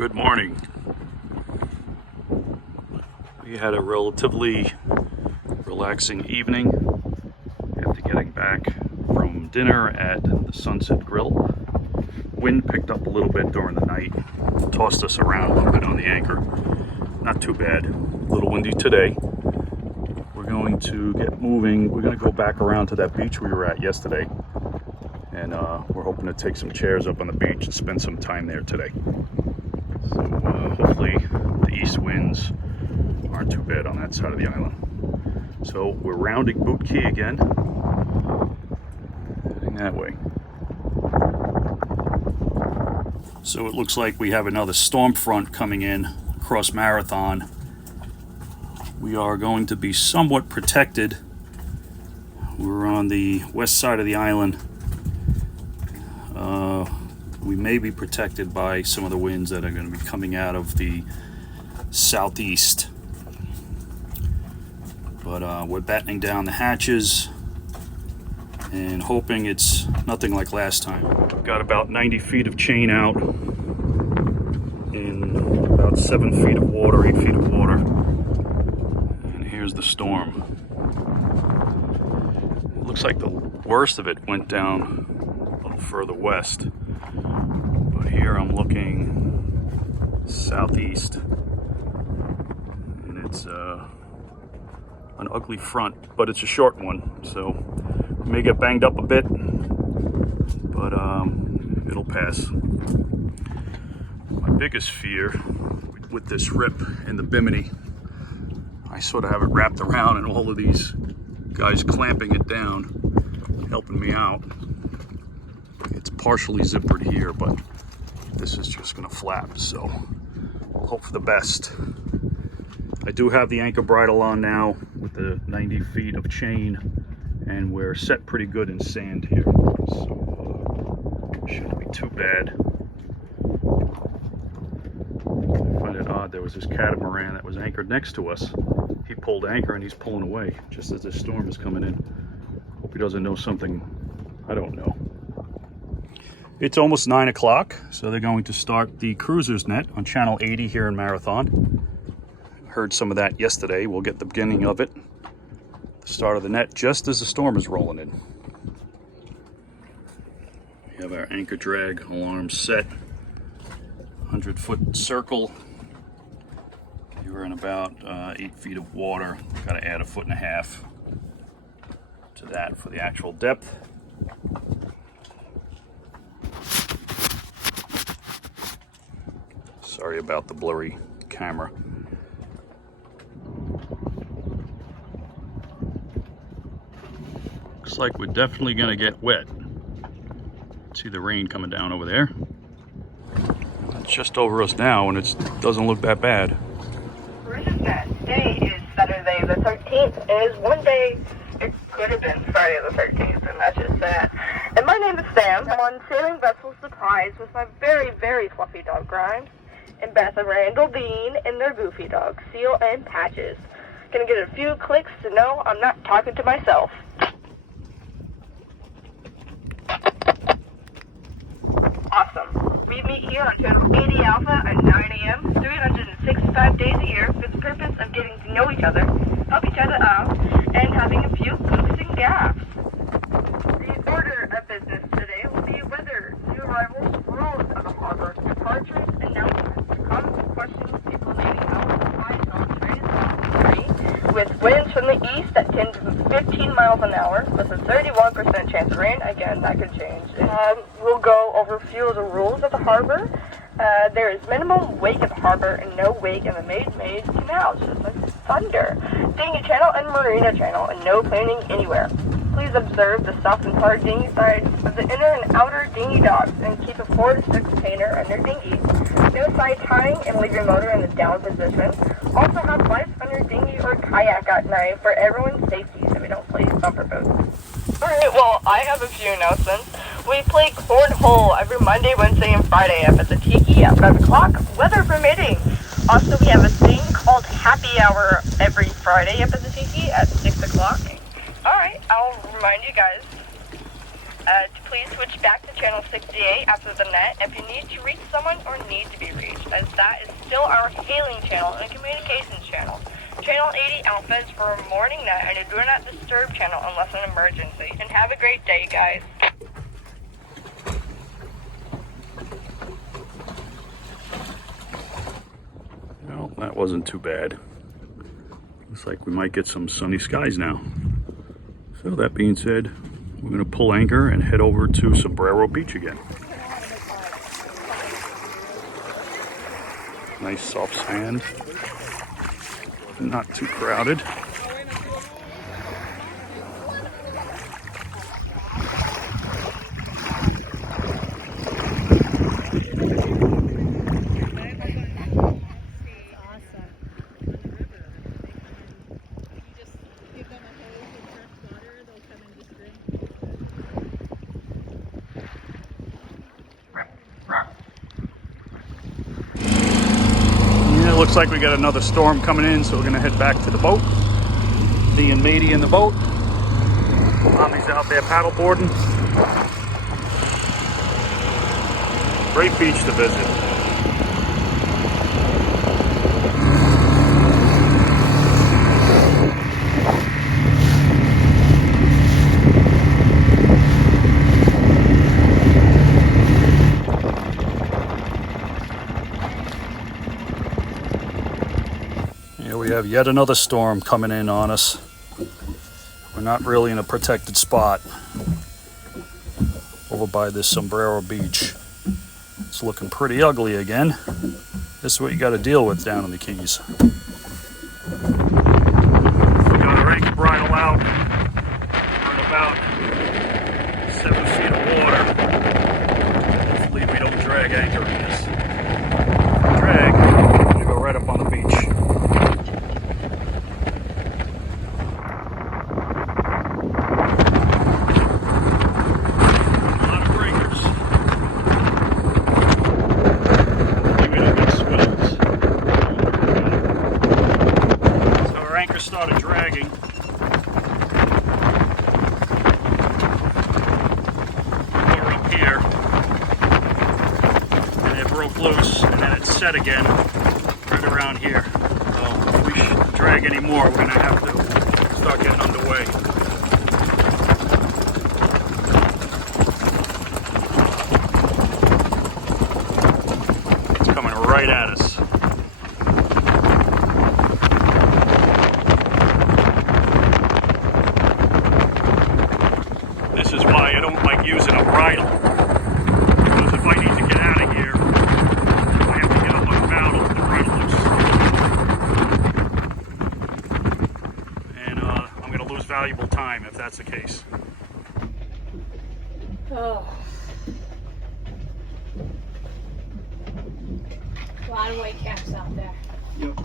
Good morning. We had a relatively relaxing evening after getting back from dinner at the Sunset Grill. Wind picked up a little bit during the night, tossed us around a little bit on the anchor. Not too bad. A little windy today. We're going to get moving. We're going to go back around to that beach we were at yesterday. And we're hoping to take some chairs up on the beach and spend some time there today. So hopefully the east winds aren't too bad on that side of the island. So we're rounding Boot Key again, heading that way. So it looks like we have another storm front coming in across Marathon. We are going to be somewhat protected. We're on the west side of the island. We may be protected by some of the winds that are going to be coming out of the southeast. But we're battening down the hatches and hoping it's nothing like last time. We've got about 90 feet of chain out in about 7 feet of water, 8 feet of water. And here's the storm. It looks like the worst of it went down a little further west. But here I'm looking southeast, and it's an ugly front, but it's a short one, so we may get banged up a bit, but it'll pass. My biggest fear with this rip in the bimini, I sort of have it wrapped around and all of these guys clamping it down, helping me out. It's partially zippered here, but this is just going to flap, so we'll hope for the best. I do have the anchor bridle on now with the 90 feet of chain, and we're set pretty good in sand here, so shouldn't be too bad. I find it odd, there was this catamaran that was anchored next to us. He pulled anchor and he's pulling away just as this storm is coming in. Hope he doesn't know something I don't know. It's almost 9 o'clock, so they're going to start the cruiser's net on channel 80 here in Marathon. Heard some of that yesterday. We'll get the beginning of it, the start of the net, just as the storm is rolling in. We have our anchor drag alarm set, 100-foot circle. You're in about 8 feet of water. Got to add 1.5 feet to that for the actual depth. Sorry about the blurry camera. Looks like we're definitely going to get wet. See the rain coming down over there. It's just over us now and it doesn't look that bad. Today is Saturday the 13th. It is one day, it could have been Friday the 13th, and that's just that. And my name is Sam. I'm on Sailing Vessel Surprise with my very, very fluffy dog Grimes, and Beth and Randall Bean and their goofy dog, Seal and Patches. Gonna get a few clicks to know I'm not talking to myself. Awesome. We meet here on channel 80 Alpha at 9 a.m., 365 days a year, for the purpose of getting to know each other, help each other out, and having a few goofs and gaffs. The order of business today will be weather, new arrivals, rules of the harbor, departures, announcements, common questions people may know, advice on trade, with winds from the east at 10 to 15 miles an hour, with a 31% chance of rain. Again, that could change. We'll go over a few of the rules of the harbor. There is minimum wake at the harbor and no wake in the maid canal, just like thunder. Dinghy channel and marina channel, and no planing anywhere. Please observe the soft and hard dinghy sides of the inner and outer dinghy docks and keep a 4 to 6 painter on your dinghy. No side tying and leave your motor in the down position. Also have lights on your dinghy or kayak at night for everyone's safety so we don't play bumper boats. Alright, well, I have a few announcements. We play cornhole every Monday, Wednesday, and Friday up at the Tiki at 5 o'clock, weather permitting. Also, we have a thing called Happy Hour every Friday up at the Tiki at 6 o'clock. Alright, I'll remind you guys Please switch back to channel 68 after the net if you need to reach someone or need to be reached, as that is still our hailing channel and communications channel. Channel 80 Alpha is for a morning net and a do not disturb channel unless an emergency. And have a great day, guys. Well, that wasn't too bad. Looks like we might get some sunny skies now. So that being said, we're going to pull anchor and head over to Sombrero Beach again. Nice soft sand. Not too crowded. Looks like we got another storm coming in, so we're gonna head back to the boat. Me and Matey in the boat. Mommy's out there paddleboarding. Great beach to visit. We have yet another storm coming in on us. We're not really in a protected spot over by this Sombrero Beach. It's looking pretty ugly again. This is what you got to deal with down in the Keys. We got our anchor bridle out. We're in about 7 feet of water. Hopefully we don't drag anchor in this. If we drag, we're going to go right up on the beach. Started dragging. We're up here, and it broke loose, and then it set again right around here. So if we drag any more, we're gonna have to start getting underway. It's coming right at us. This is why I don't like using a bridle, because if I need to get out of here, I have to get up on the bow to let the bridle loose. And I'm going to lose valuable time if that's the case. Oh. A lot of white caps out there. Yep.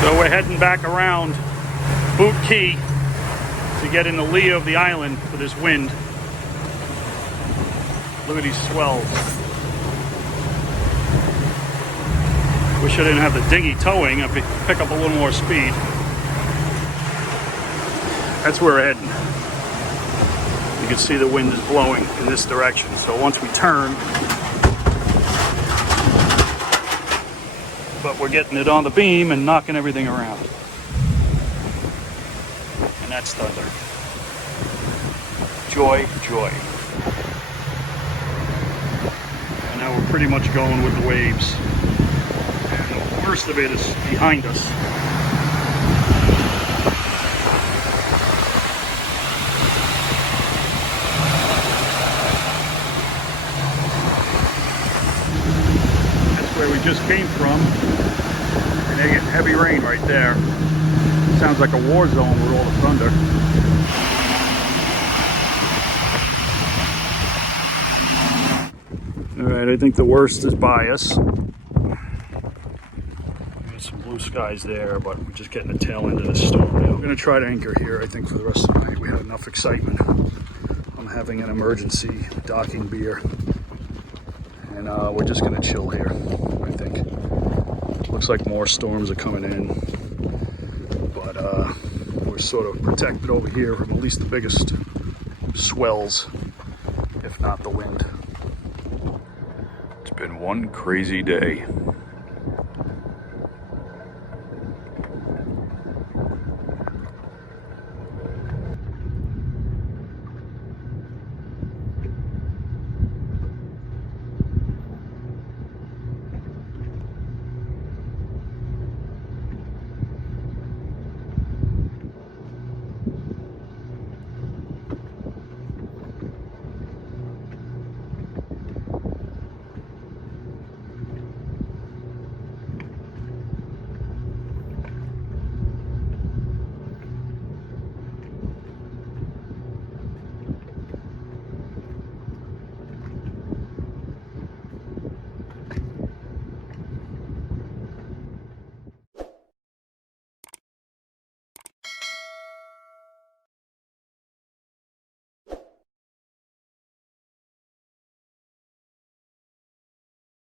So we're heading back around Boot Key to get in the lee of the island for this wind. Look at these swells. Wish I didn't have the dinghy towing. I'd pick up a little more speed. That's where we're heading. You can see the wind is blowing in this direction. So once we turn, but we're getting it on the beam and knocking everything around. And that's thunder. Joy, joy. And now we're pretty much going with the waves. And the worst of it is behind us. That's where we just came from. And they get heavy rain right there. Sounds like a war zone with all the thunder. Alright, I think the worst is by us. Got some blue skies there, but we're just getting the tail end of the storm. We're going to try to anchor here, I think, for the rest of the night. We had enough excitement. I'm having an emergency docking beer. And we're just going to chill here, I think. Looks like more storms are coming in, but we're sort of protected over here from at least the biggest swells, if not the wind. It's been one crazy day.